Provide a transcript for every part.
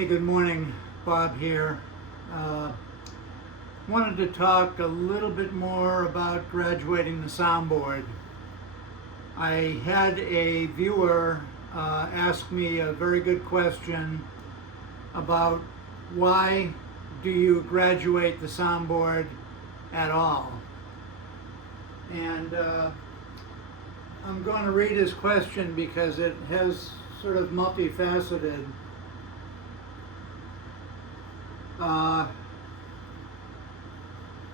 Hey, good morning. Bob here. Uh, Wanted to talk a little bit more about graduating the soundboard. I had a viewer ask me a very good question about why do you graduate the soundboard at all? And I'm going to read his question because it has sort of multifaceted.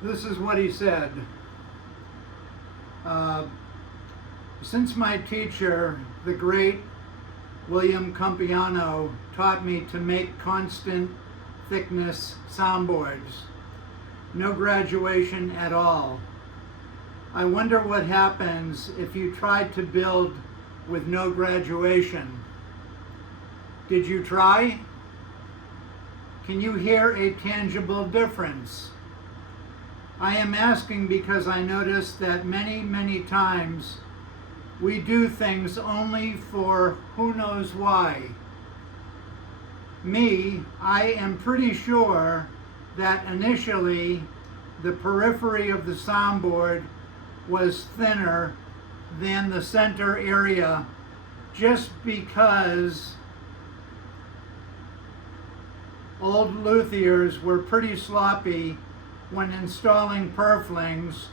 This is what he said. Since my teacher, the great William Compiano, taught me to make constant thickness soundboards, no graduation at all. I wonder what happens if you tried to build with no graduation. Did you try? Can you hear a tangible difference? I am asking because I notice that many times we do things only for who knows why. Me, I am pretty sure that initially the periphery of the soundboard was thinner than the center area just because old luthiers were pretty sloppy when installing purflings,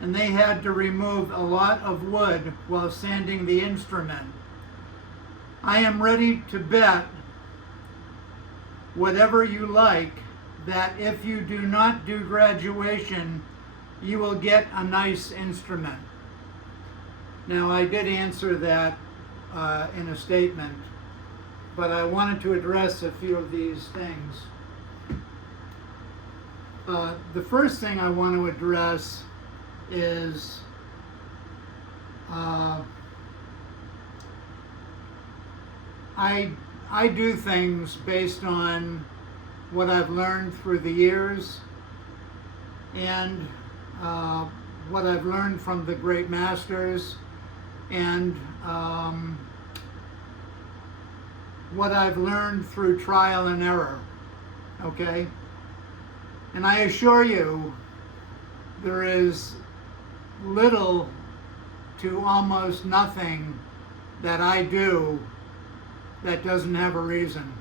and they had to remove a lot of wood while sanding the instrument. I am ready to bet whatever you like that if you do not do graduation, you will get a nice instrument. Now, I did answer that in a statement, but I wanted to address a few of these things. The first thing I want to address is I do things based on what I've learned through the years and what I've learned from the great masters and what I've learned through trial and error, okay? And I assure you, there is little to almost nothing that I do that doesn't have a reason.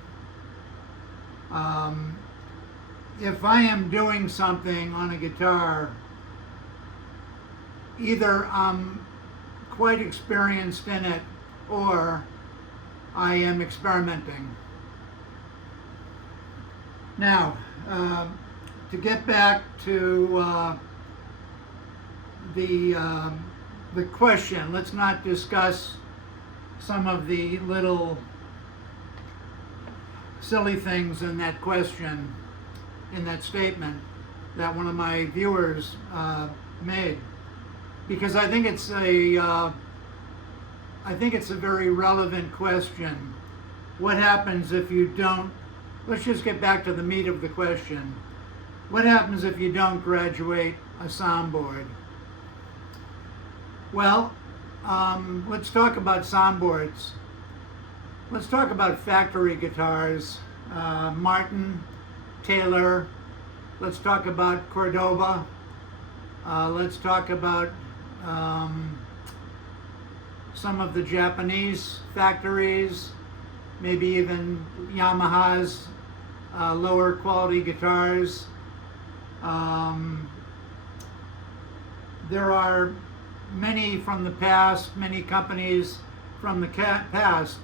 If I am doing something on a guitar, either I'm quite experienced in it or I am experimenting. Now, to get back to the question, let's not discuss some of the little silly things in that question, in that statement that one of my viewers made, because I think it's a very relevant question. What happens if you don't? Let's just get back to the meat of the question. What happens if you don't graduate a soundboard? Well, let's talk about soundboards. Let's talk about factory guitars, Martin, Taylor. Let's talk about Cordoba. Let's talk about some of the Japanese factories, maybe even Yamaha's lower quality guitars. There are many from the past, many companies from the past,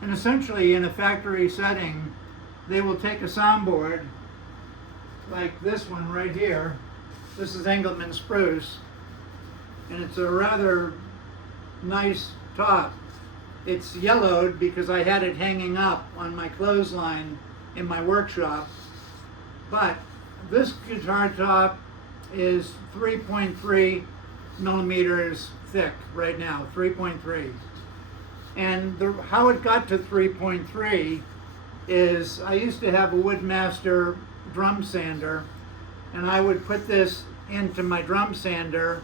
and essentially in a factory setting, they will take a soundboard like this one right here. This is Engelmann spruce, and it's a rather nice top. It's yellowed because I had it hanging up on my clothesline in my workshop, but this guitar top is 3.3 millimeters thick right now, 3.3. And how it got to 3.3 is I used to have a Woodmaster drum sander, and I would put this into my drum sander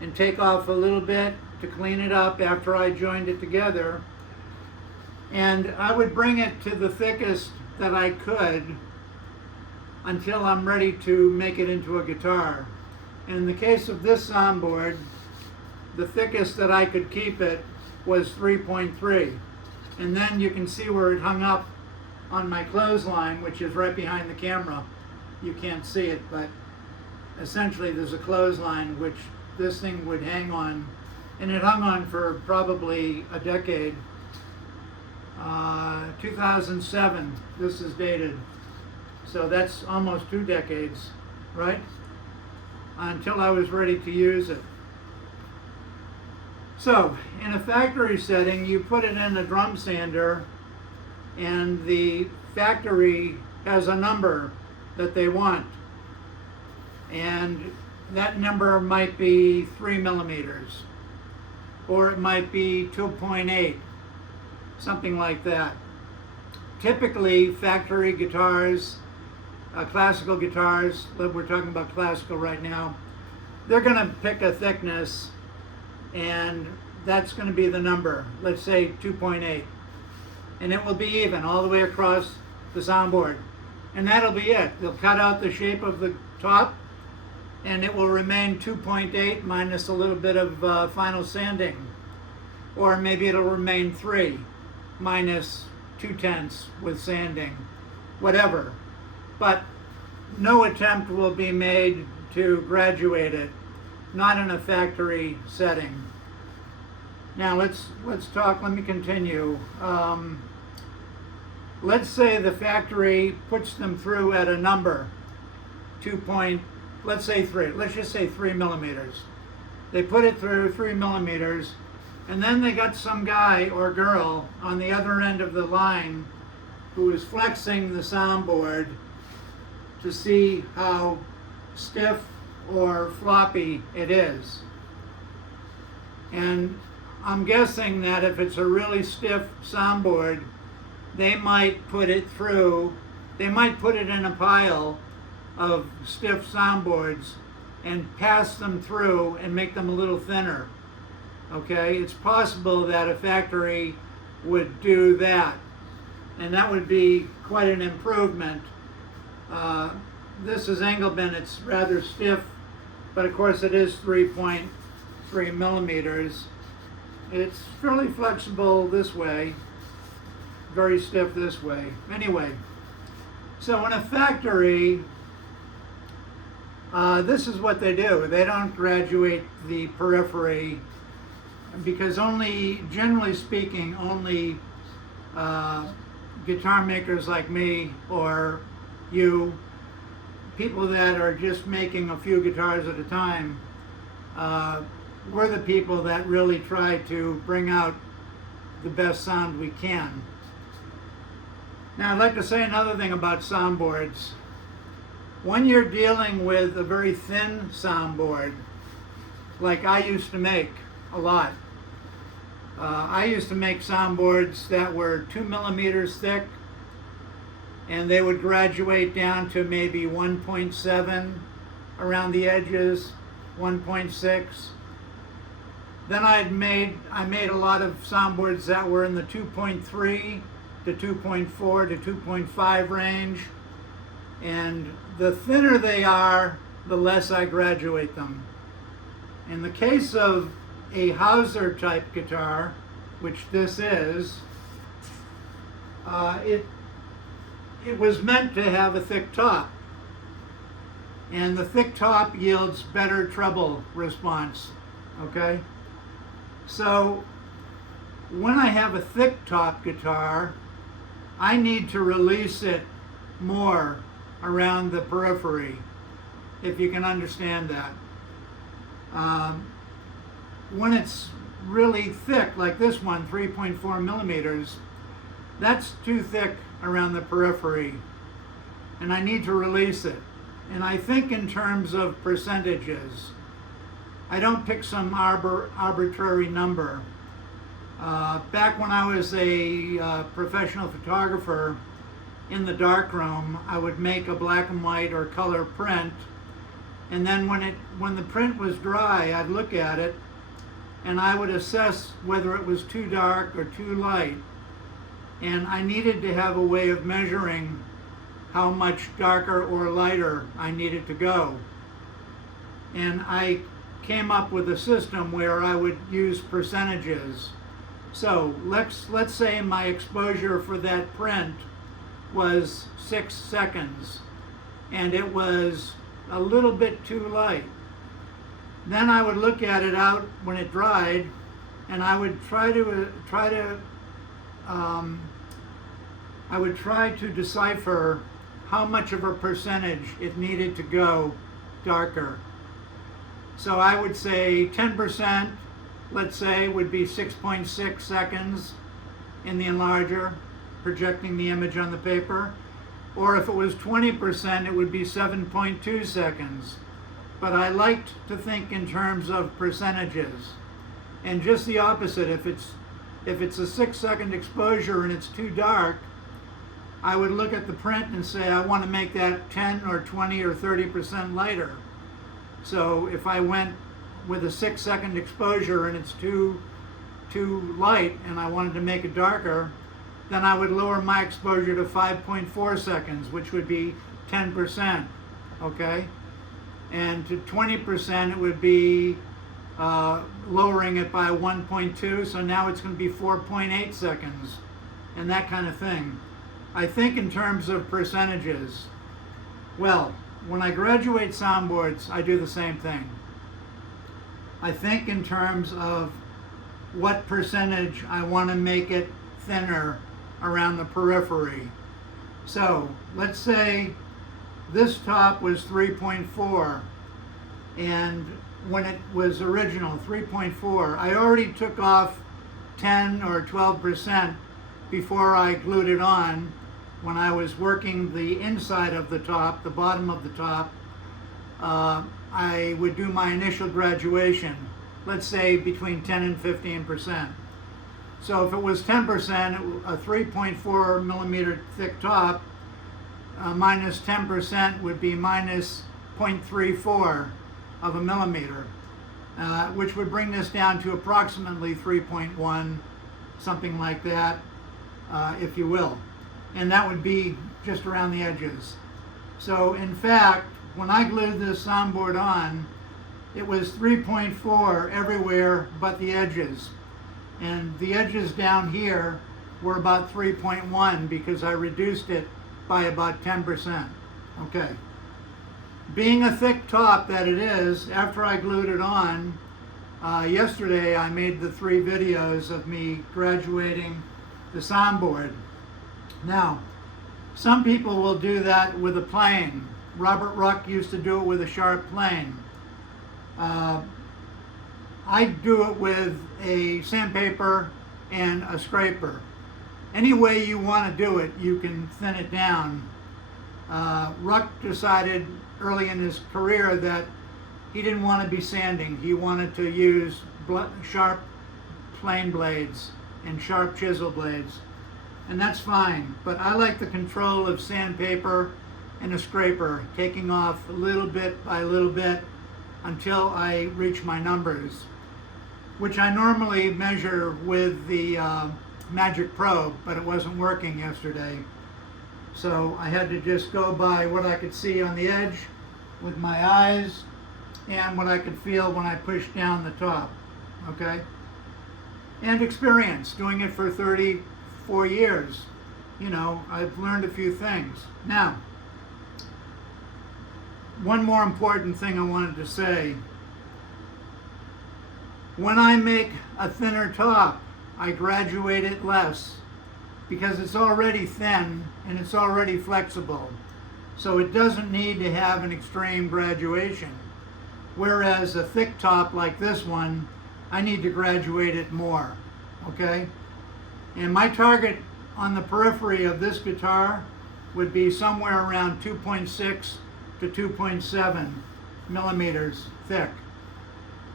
and take off a little bit to clean it up after I joined it together. And I would bring it to the thickest that I could until I'm ready to make it into a guitar. In the case of this soundboard, the thickest that I could keep it was 3.3. And then you can see where it hung up on my clothesline, which is right behind the camera. You can't see it, but essentially there's a clothesline which this thing would hang on, and it hung on for probably a decade. 2007, this is dated, so that's almost 2 decades, right? Until I was ready to use it. So, in a factory setting, you put it in a drum sander, and the factory has a number that they want. And that number might be 3 millimeters, or it might be 2.8, something like that. Typically, factory guitars, classical guitars, we're talking about classical right now, they're going to pick a thickness, and that's going to be the number, let's say 2.8. And it will be even all the way across the soundboard. And that'll be it. They'll cut out the shape of the top, and it will remain 2.8 minus a little bit of final sanding. Or maybe it'll remain 3 minus 2/10 with sanding, whatever. But no attempt will be made to graduate it, not in a factory setting. Now let's talk, let me continue. Let's say the factory puts them through at a number, let's say 3, let's just say 3 millimeters. They put it through 3 millimeters, and then they got some guy or girl on the other end of the line who is flexing the soundboard to see how stiff or floppy it is. And I'm guessing that if it's a really stiff soundboard, they might put it in a pile of stiff soundboards and pass them through and make them a little thinner. Okay, it's possible that a factory would do that, and that would be quite an improvement. This is Engelman, it's rather stiff, but of course it is 3.3 millimeters. It's fairly flexible this way, very stiff this way. Anyway, so in a factory, this is what they do. They don't graduate the periphery because generally speaking, only guitar makers like me or you, people that are just making a few guitars at a time, we're the people that really try to bring out the best sound we can. Now I'd like to say another thing about soundboards. When you're dealing with a very thin soundboard, like I used to make a lot, I used to make soundboards that were 2 millimeters thick, and they would graduate down to maybe 1.7 around the edges, 1.6. Then I made a lot of soundboards that were in the 2.3 to 2.4 to 2.5 range, and the thinner they are, the less I graduate them. In the case of a Hauser type guitar, which this is, it was meant to have a thick top, and the thick top yields better treble response. Okay, so when I have a thick top guitar, I need to release it more around the periphery, if you can understand that. When it's really thick, like this one, 3.4 millimeters, that's too thick around the periphery, and I need to release it. And I think in terms of percentages. I don't pick some arbitrary number. Back when I was a professional photographer, in the darkroom, I would make a black and white or color print, and then when the print was dry, I'd look at it and I would assess whether it was too dark or too light. and I needed to have a way of measuring how much darker or lighter I needed to go. And I came up with a system where I would use percentages. So let's say my exposure for that print was 6 seconds and it was a little bit too light. Then I would look at it out when it dried, and I would try to decipher how much of a percentage it needed to go darker. So I would say 10%, let's say, would be 6.6 seconds in the enlarger, projecting the image on the paper. Or if it was 20%, it would be 7.2 seconds. But I liked to think in terms of percentages. And just the opposite, if it's a 6-second exposure and it's too dark, I would look at the print and say, I want to make that 10 or 20 or 30% lighter. So if I went with a 6-second exposure and it's too light and I wanted to make it darker, then I would lower my exposure to 5.4 seconds, which would be 10%, okay? And to 20%, it would be lowering it by 1.2, so now it's going to be 4.8 seconds, and that kind of thing. I think in terms of percentages. Well, when I graduate Soundboards, I do the same thing. I think in terms of what percentage I want to make it thinner around the periphery. So let's say this top was 3.4, and when it was original 3.4, I already took off 10 or 12% before I glued it on. When I was working the inside of the top, the bottom of the top, I would do my initial graduation, let's say between 10 and 15%. So if it was 10%, a 3.4 millimeter thick top, minus 10% would be minus 0.34 of a millimeter, which would bring this down to approximately 3.1, something like that, if you will. And that would be just around the edges. So in fact, when I glued this soundboard on, it was 3.4 everywhere but the edges. And the edges down here were about 3.1 because I reduced it by about 10%. Okay. Being a thick top that it is, after I glued it on, yesterday I made the 3 videos of me graduating the soundboard. Now, some people will do that with a plane. Robert Ruck used to do it with a sharp plane. I do it with a sandpaper and a scraper. Any way you want to do it, you can thin it down. Ruck decided early in his career that he didn't want to be sanding. He wanted to use sharp plane blades and sharp chisel blades. And that's fine, but I like the control of sandpaper and a scraper, taking off a little bit by little bit until I reach my numbers, which I normally measure with the magic probe, but it wasn't working yesterday. So I had to just go by what I could see on the edge with my eyes and what I could feel when I pushed down the top, okay? And experience, doing it for 34 years. You know, I've learned a few things. Now, one more important thing I wanted to say. When I make a thinner top, I graduate it less because it's already thin and it's already flexible. So it doesn't need to have an extreme graduation. Whereas a thick top like this one, I need to graduate it more, okay? And my target on the periphery of this guitar would be somewhere around 2.6 to 2.7 millimeters thick.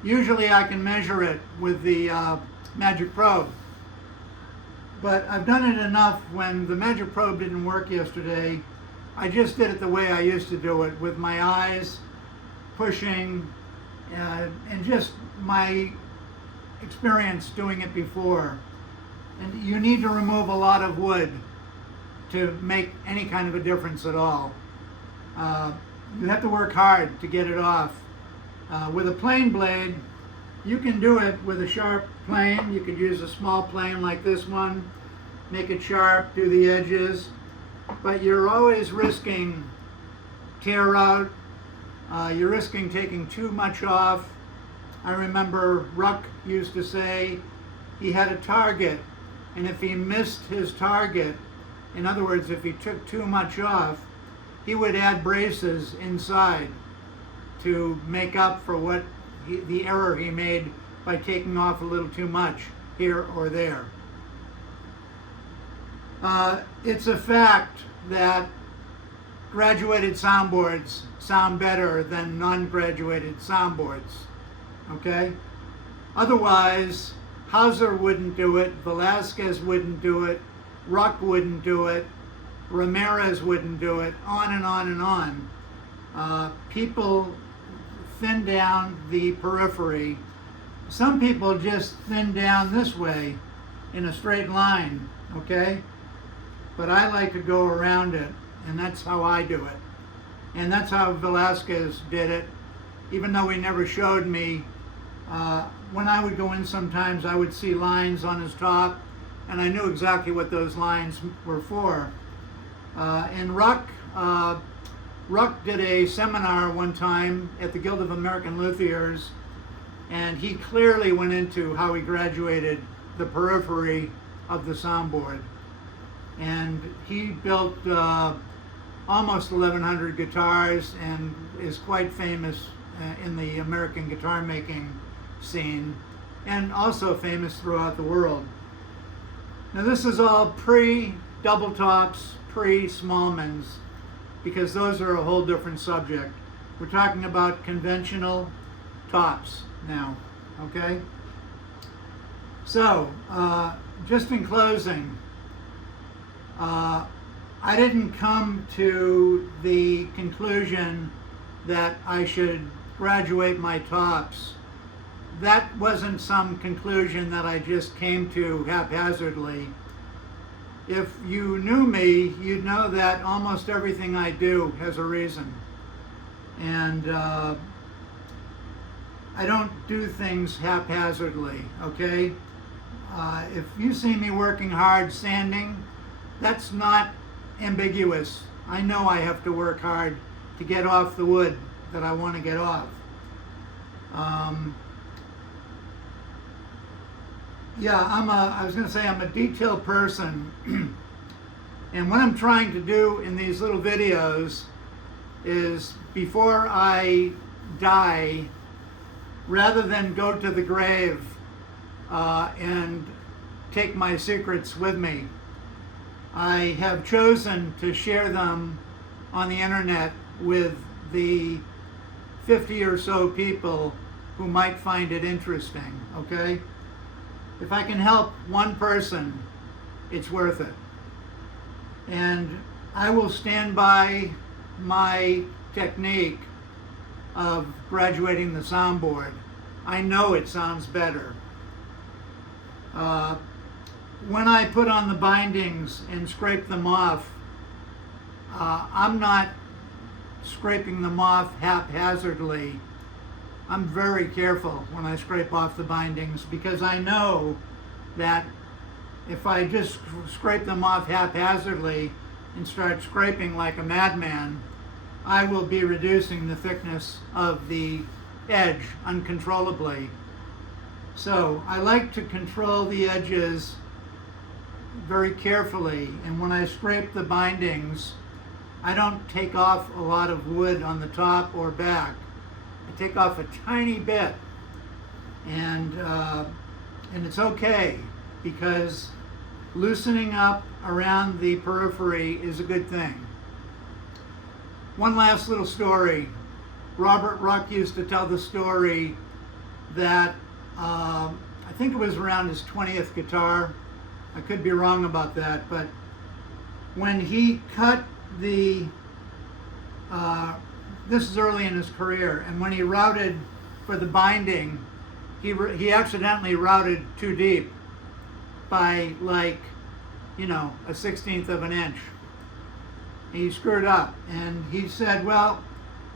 Usually I can measure it with the magic probe, but I've done it enough when the magic probe didn't work yesterday. I just did it the way I used to do it, with my eyes pushing and just my experience doing it before. And you need to remove a lot of wood to make any kind of a difference at all. You have to work hard to get it off. With a plane blade, you can do it with a sharp plane. You could use a small plane like this one, make it sharp, do the edges, but you're always risking tear out. You're risking taking too much off. I remember Ruck used to say he had a target, and if he missed his target, in other words, if he took too much off, he would add braces inside to make up for the error he made by taking off a little too much here or there. It's a fact that graduated soundboards sound better than non-graduated soundboards, okay? Otherwise, Hauser wouldn't do it, Velasquez wouldn't do it, Ruck wouldn't do it, Ramirez wouldn't do it, on and on and on. People thin down the periphery. Some people just thin down this way in a straight line, okay? But I like to go around it, and that's how I do it. And that's how Velasquez did it, even though he never showed me. When I would go in sometimes, I would see lines on his top, and I knew exactly what those lines were for. And Ruck did a seminar one time at the Guild of American Luthiers, and he clearly went into how he graduated the periphery of the soundboard. And he built almost 1,100 guitars and is quite famous in the American guitar making scene, and also famous throughout the world. Now this is all pre-double tops, pre-Smallmans, because those are a whole different subject. We're talking about conventional tops now, okay? So, just in closing, I didn't come to the conclusion that I should graduate my tops. That wasn't some conclusion that I just came to haphazardly. If you knew me, you'd know that almost everything I do has a reason. And I don't do things haphazardly, okay? If you see me working hard sanding, that's not ambiguous. I know I have to work hard to get off the wood that I want to get off. I was going to say I'm a detailed person. And what I'm trying to do in these little videos is, before I die, rather than go to the grave and take my secrets with me, I have chosen to share them on the internet with the 50 or so people who might find it interesting, okay? If I can help one person, it's worth it. And I will stand by my technique of graduating the soundboard. I know it sounds better. When I put on the bindings and scrape them off, I'm not scraping them off haphazardly. I'm very careful when I scrape off the bindings, because I know that if I just scrape them off haphazardly and start scraping like a madman, I will be reducing the thickness of the edge uncontrollably. So I like to control the edges very carefully, and when I scrape the bindings, I don't take off a lot of wood on the top or back. I take off a tiny bit, and it's okay, because loosening up around the periphery is a good thing. One last little story. Robert Ruck used to tell the story that I think it was around his 20th guitar. I could be wrong about that, but when he cut the this is early in his career, and when he routed for the binding, he accidentally routed too deep. by like, you know, a 1/16 of an inch. He screwed up, and he said, well,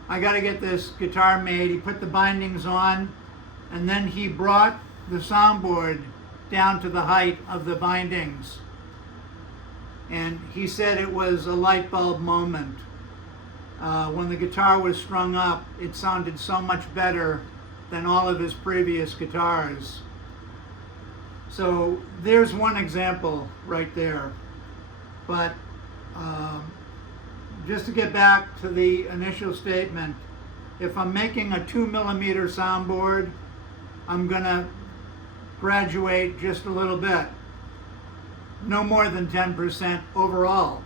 I got to get this guitar made. He put the bindings on, and then he brought the soundboard down to the height of the bindings. And he said it was a light bulb moment. When the guitar was strung up, it sounded so much better than all of his previous guitars. So there's one example right there. But just to get back to the initial statement, if I'm making a 2mm soundboard, I'm gonna graduate just a little bit. No more than 10% overall,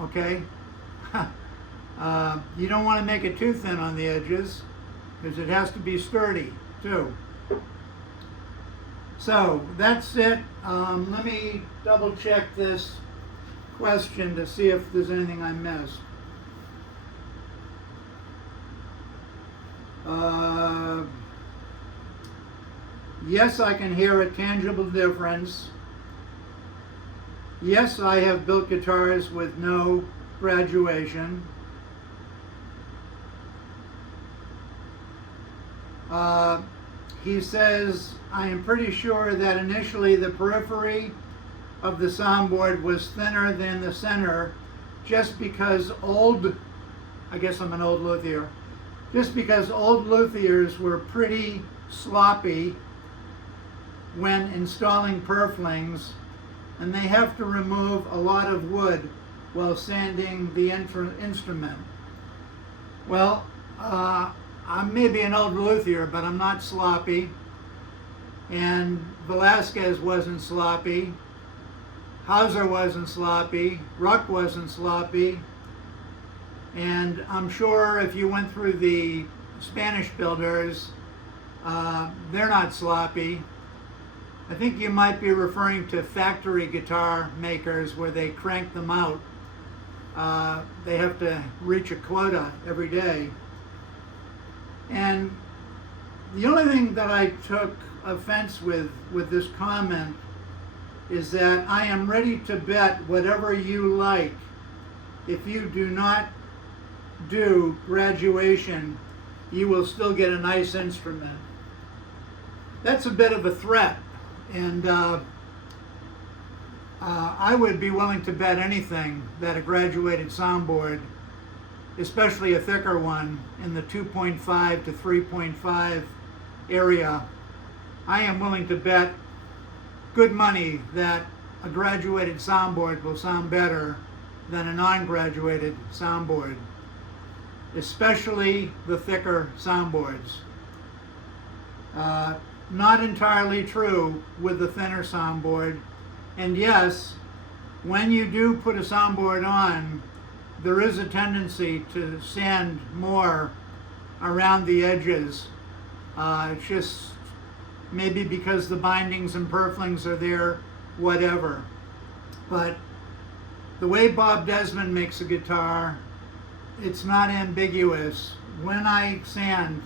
okay? You don't want to make it too thin on the edges because it has to be sturdy too. So that's it. Let me double check this question to see if there's anything I missed. Yes, I can hear a tangible difference. Yes, I have built guitars with no graduation. He says, I am pretty sure that initially the periphery of the soundboard was thinner than the center just because I guess I'm an old luthier, just because old luthiers were pretty sloppy when installing purflings, and they have to remove a lot of wood while sanding the instrument. Well, I'm maybe an old luthier, but I'm not sloppy. And Velasquez wasn't sloppy. Hauser wasn't sloppy. Ruck wasn't sloppy. And I'm sure if you went through the Spanish builders, they're not sloppy. I think you might be referring to factory guitar makers where they crank them out. They have to reach a quota every day. And the only thing that I took offense with this comment is that I am ready to bet whatever you like. If you do not do graduation, you will still get a nice instrument. That's a bit of a threat, and I would be willing to bet anything that a graduated soundboard, especially a thicker one in the 2.5 to 3.5 area, I am willing to bet good money that a graduated soundboard will sound better than a non-graduated soundboard, especially the thicker soundboards. Not entirely true with the thinner soundboard. And yes, when you do put a soundboard on, there is a tendency to sand more around the edges. It's just maybe because the bindings and purflings are there, whatever. But the way Bob Desmond makes a guitar, it's not ambiguous. When I sand,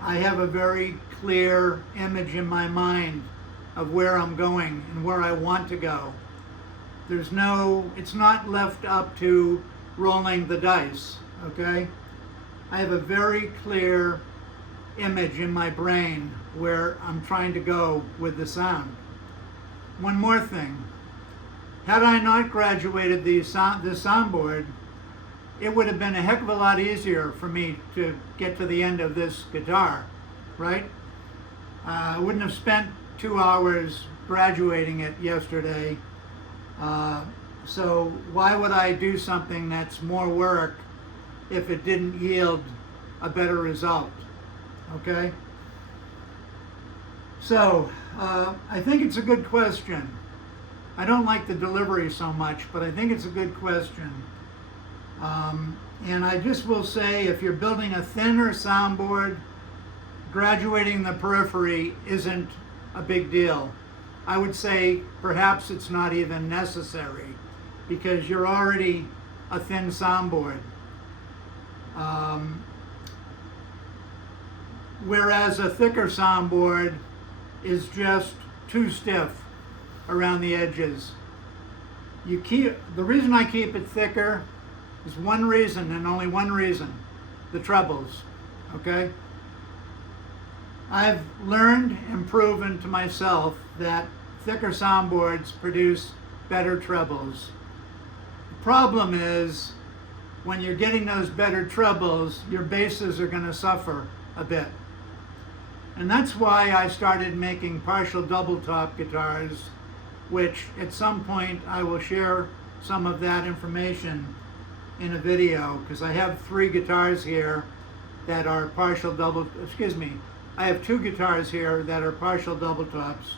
I have a very clear image in my mind of where I'm going and where I want to go. It's not left up to rolling the dice, okay? I have a very clear image in my brain where I'm trying to go with the sound. One more thing. Had I not graduated this soundboard, it would have been a heck of a lot easier for me to get to the end of this guitar, right? I wouldn't have spent 2 hours graduating it yesterday. So why would I do something that's more work if it didn't yield a better result? Okay? So I think it's a good question. I don't like the delivery so much, but I think it's a good question. And I just will say, if you're building a thinner soundboard, graduating the periphery isn't a big deal. I would say perhaps it's not even necessary because you're already a thin soundboard. Whereas a thicker soundboard is just too stiff. around the edges. The reason I keep it thicker is one reason and only one reason: the trebles. Okay? I've learned and proven to myself that thicker soundboards produce better trebles. The problem is, when you're getting those better trebles, your basses are going to suffer a bit. And that's why I started making partial double top guitars, which at some point I will share some of that information in a video, because I have 3 guitars here that are partial double, I have 2 guitars here that are partial double tops,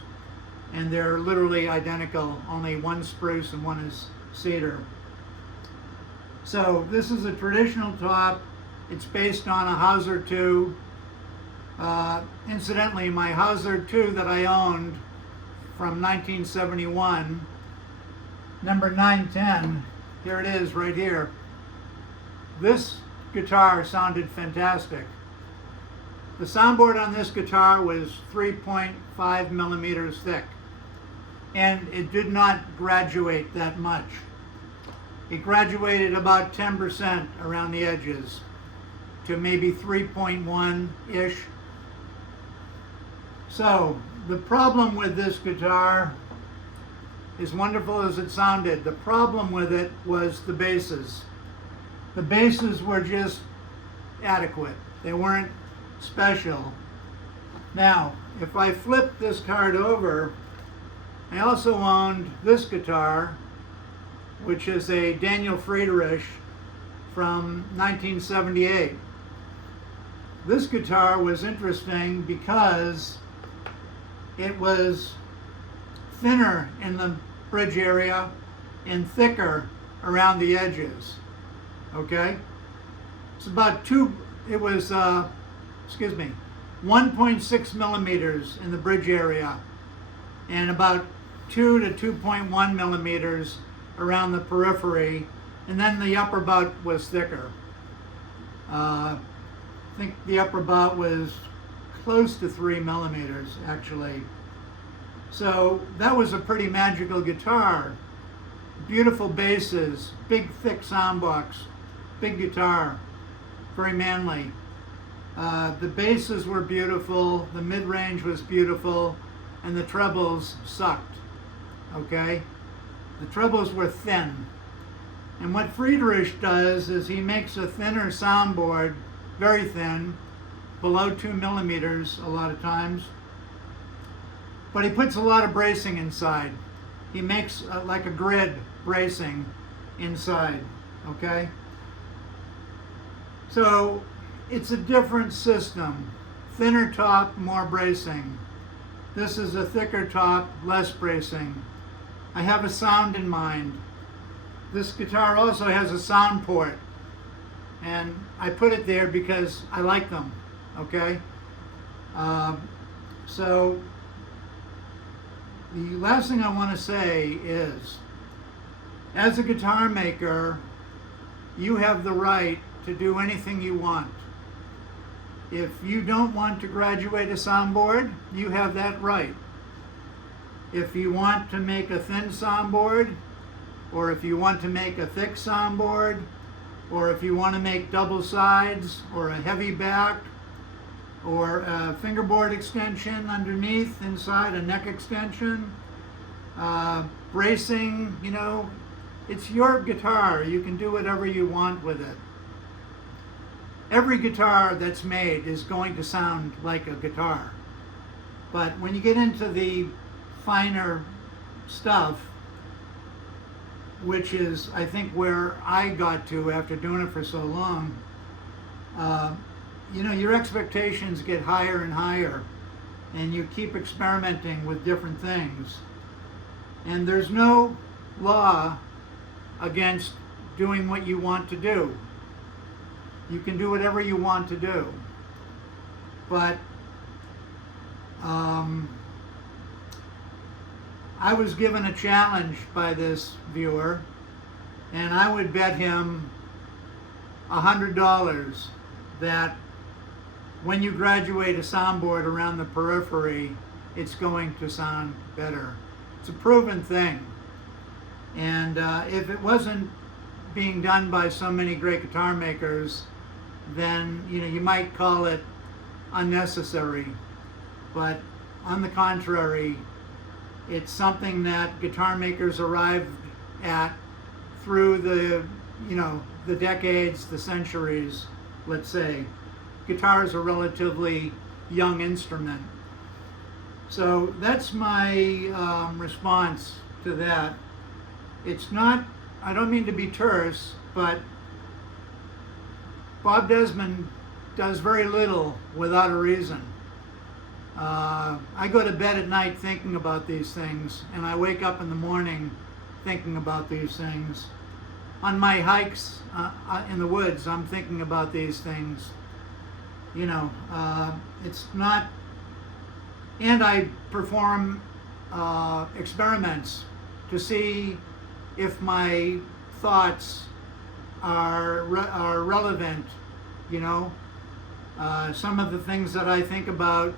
and they're literally identical, only one spruce and one is cedar. So this is a traditional top. It's based on a Hauser 2. Incidentally, my Hauser 2 that I owned from 1971, number 910, here it is right here. This guitar sounded fantastic. The soundboard on this guitar was 3.5 millimeters thick, and it did not graduate that much. It graduated about 10% around the edges to maybe 3.1-ish. So the problem with this guitar, as wonderful as it sounded, the problem with it was the basses. The basses were just adequate. They weren't special. Now, if I flip this card over, I also owned this guitar, which is a Daniel Friedrich from 1978. This guitar was interesting because it was thinner in the bridge area and thicker around the edges. Okay? It's about 1.6 millimeters in the bridge area and about 2 to 2.1 millimeters around the periphery, and then the upper bout was thicker. I think the upper bout was close to 3 millimeters actually. So that was a pretty magical guitar. Beautiful basses, big thick sound box, big guitar, very manly. The basses were beautiful, the mid-range was beautiful, and the trebles sucked. Okay? The trebles were thin. And what Friedrich does is he makes a thinner soundboard, very thin, below 2 millimeters a lot of times, but he puts a lot of bracing inside. He makes like a grid bracing inside, okay? So it's a different system. Thinner top, more bracing. This is a thicker top, less bracing. I have a sound in mind. This guitar also has a sound port, and I put it there because I like them, okay? So the last thing I want to say is, as a guitar maker, you have the right to do anything you want. If you don't want to graduate a soundboard, you have that right. If you want to make a thin soundboard, or if you want to make a thick soundboard, or if you want to make double sides, or a heavy back, or a fingerboard extension underneath, inside a neck extension, bracing, you know, it's your guitar. You can do whatever you want with it. Every guitar that's made is going to sound like a guitar. But when you get into the finer stuff, which is, I think, where I got to after doing it for so long, you know, your expectations get higher and higher, and you keep experimenting with different things. And there's no law against doing what you want to do. You can do whatever you want to do. But I was given a challenge by this viewer, and I would bet him $100 that when you graduate a soundboard around the periphery, it's going to sound better. It's a proven thing. And if it wasn't being done by so many great guitar makers, then you might call it unnecessary. But on the contrary, it's something that guitar makers arrived at through the decades, the centuries, let's say. Guitar is a relatively young instrument. So that's my response to that. It's not, I don't mean to be terse, but Bob Desmond does very little without a reason. I go to bed at night thinking about these things, and I wake up in the morning thinking about these things. On my hikes in the woods, I'm thinking about these things. It's not, and I perform experiments to see if my thoughts are relevant. Some of the things that I think about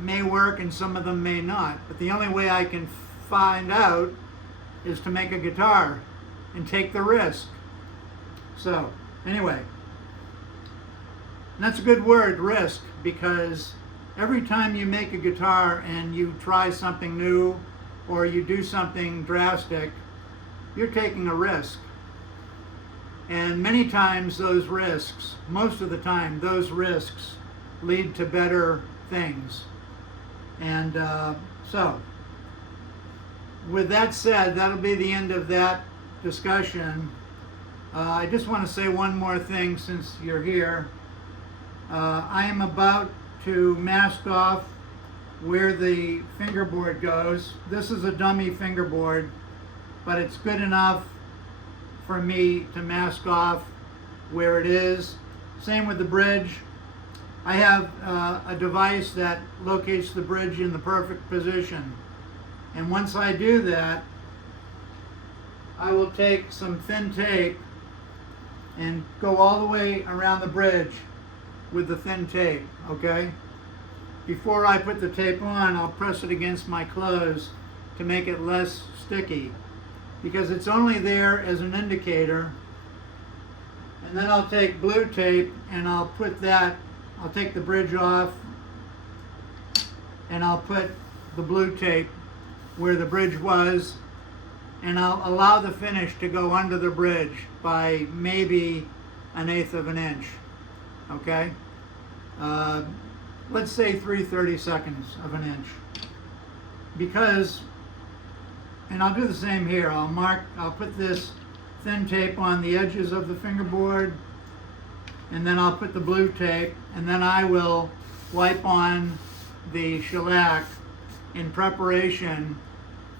may work and some of them may not. But the only way I can find out is to make a guitar and take the risk. So, anyway, and that's a good word, risk, because every time you make a guitar and you try something new or you do something drastic, you're taking a risk. And many times those risks, most of the time, those risks lead to better things. And so, with that said, that'll be the end of that discussion. I just want to say one more thing since you're here. I am about to mask off where the fingerboard goes. This is a dummy fingerboard, but it's good enough for me to mask off where it is. Same with the bridge. I have a device that locates the bridge in the perfect position. And once I do that, I will take some thin tape and go all the way around the bridge with the thin tape, okay? Before I put the tape on, I'll press it against my clothes to make it less sticky, because it's only there as an indicator. And then I'll take blue tape and I'll take the bridge off and I'll put the blue tape where the bridge was, and I'll allow the finish to go under the bridge by maybe 1/8 of an inch, okay? Let's say 3/32 of an inch. Because, and I'll do the same here, I'll put this thin tape on the edges of the fingerboard, and then I'll put the blue tape, and then I will wipe on the shellac in preparation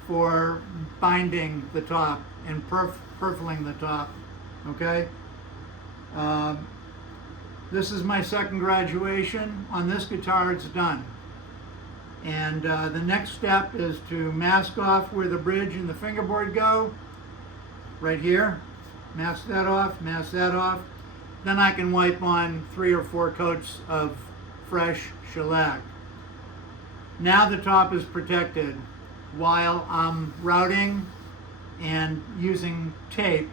for binding the top and purfling the top, okay? This is my second graduation. On this guitar, it's done. And the next step is to mask off where the bridge and the fingerboard go, right here. Mask that off, mask that off. Then I can wipe on 3 or 4 coats of fresh shellac. Now the top is protected while I'm routing and using tape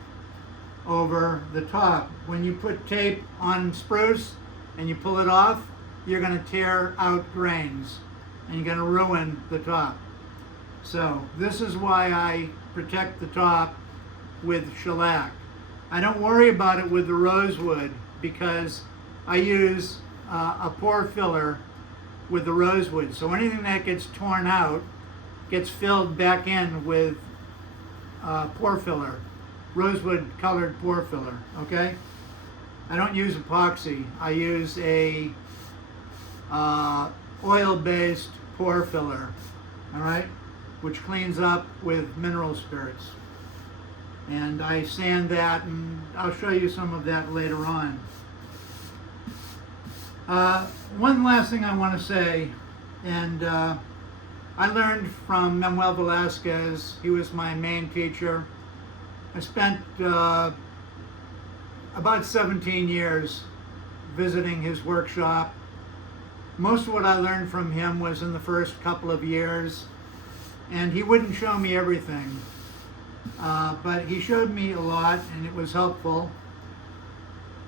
over the top. When you put tape on spruce and you pull it off, you're going to tear out grains and you're going to ruin the top. So this is why I protect the top with shellac. I don't worry about it with the rosewood because I use a pore filler with the rosewood. So anything that gets torn out gets filled back in with pore filler, rosewood colored pore filler, okay? I don't use epoxy. I use a oil-based pore filler, all right, which cleans up with mineral spirits. And I sand that, and I'll show you some of that later on. One last thing I want to say, and I learned from Manuel Velasquez. He was my main teacher. I spent about 17 years visiting his workshop. Most of what I learned from him was in the first couple of years. and he wouldn't show me everything, but he showed me a lot, and it was helpful.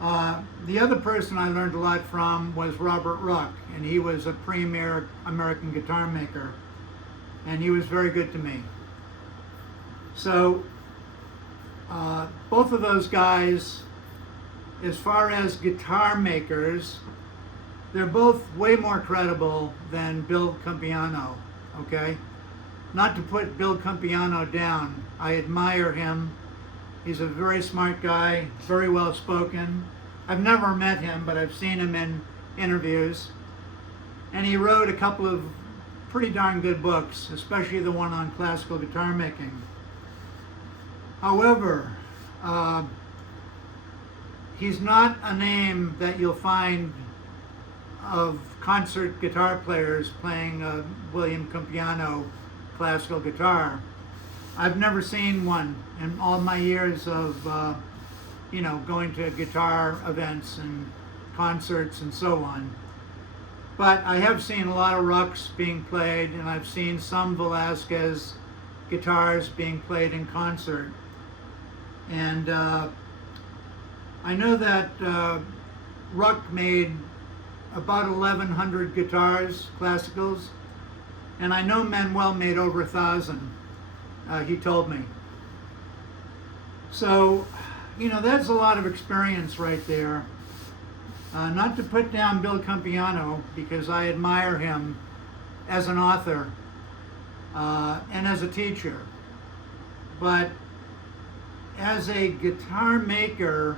The other person I learned a lot from was Robert Ruck, and he was a premier American guitar maker, and he was very good to me. So both of those guys, as far as guitar makers, they're both way more credible than Bill Campiano, okay? Not to put Bill Campiano down. I admire him. He's a very smart guy, very well spoken. I've never met him, but I've seen him in interviews. And he wrote a couple of pretty darn good books, especially the one on classical guitar making. However, he's not a name that you'll find of concert guitar players playing a William Campiano classical guitar. I've never seen one in all my years of going to guitar events and concerts and so on. But I have seen a lot of Rucks being played, and I've seen some Velasquez guitars being played in concert. And I know that Ruck made about 1,100 guitars, classicals, and I know Manuel made over 1,000, he told me. So, that's a lot of experience right there. Not to put down Bill Campiano, because I admire him as an author and as a teacher, but as a guitar maker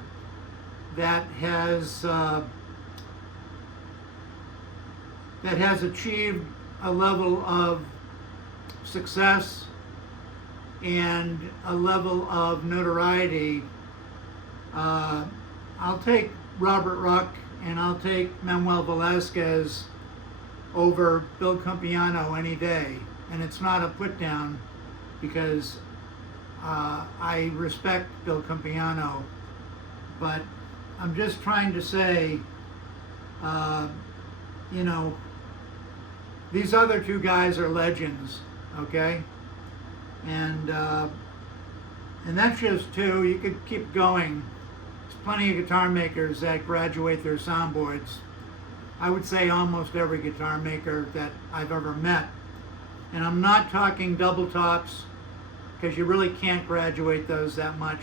that has achieved a level of success and a level of notoriety, I'll take Robert Ruck and I'll take Manuel Velasquez over Bill Campiano any day. And it's not a put down, because I respect Bill Campiano, but I'm just trying to say, these other two guys are legends, okay? And that's just two. You could keep going. There's plenty of guitar makers that graduate their soundboards. I would say almost every guitar maker that I've ever met. And I'm not talking double tops, because you really can't graduate those that much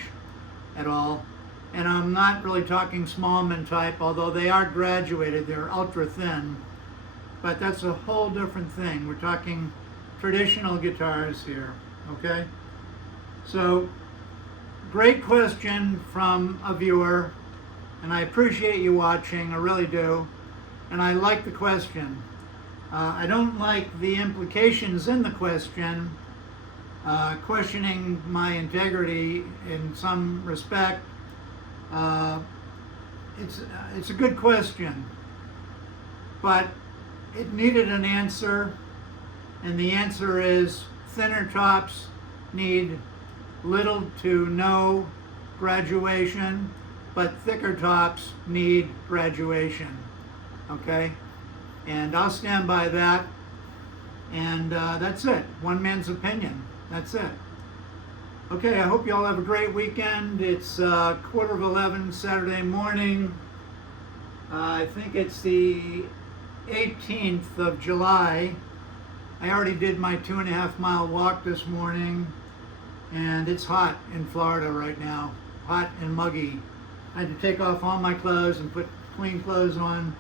at all. And I'm not really talking Smallman type, although they are graduated, they're ultra thin. But that's a whole different thing. We're talking traditional guitars here, okay? So, great question from a viewer, and I appreciate you watching, I really do. And I like the question. I don't like the implications in the question, questioning my integrity in some respect. It's a good question, but it needed an answer, and the answer is thinner tops need little to no graduation, but thicker tops need graduation, okay? And I'll stand by that, and that's it. One man's opinion, that's it. Okay, I hope you all have a great weekend. It's 11:15 Saturday morning. I think it's the 18th of July. I already did my 2.5-mile walk this morning, and it's hot in Florida right now. Hot and muggy. I had to take off all my clothes and put clean clothes on.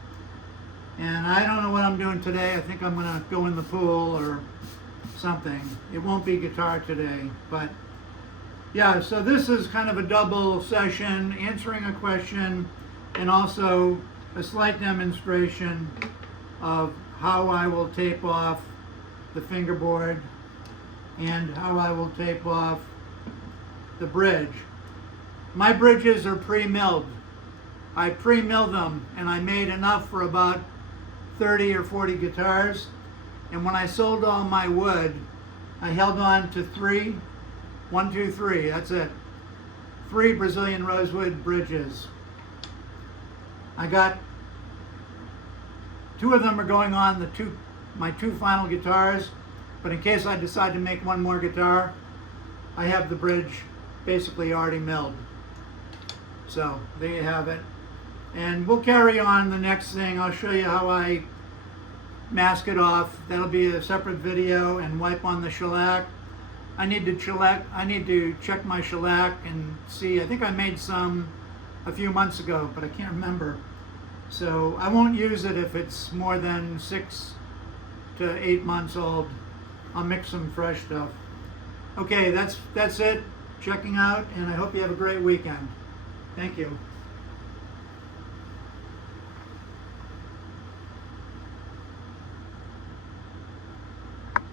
And I don't know what I'm doing today. I think I'm gonna go in the pool or something. It won't be guitar today, but yeah, so this is kind of a double session, answering a question and also a slight demonstration of how I will tape off the fingerboard and how I will tape off the bridge. My bridges are pre-milled. I pre-mill them, and I made enough for about 30 or 40 guitars. And when I sold all my wood, I held on to 3, 1, 2, 3, that's it. 3 Brazilian rosewood bridges. I got 2 of them are going on my 2 final guitars, But in case I decide to make one more guitar, I have the bridge basically already milled. So there you have it. And we'll carry on the next thing. I'll show you how I mask it off. That'll be a separate video, and wipe on the shellac. I need to check my shellac and see. I think I made some a few months ago, but I can't remember. So I won't use it if it's more than 6 to 8 months old. I'll mix some fresh stuff. Okay, that's it. Checking out, and I hope you have a great weekend. Thank you.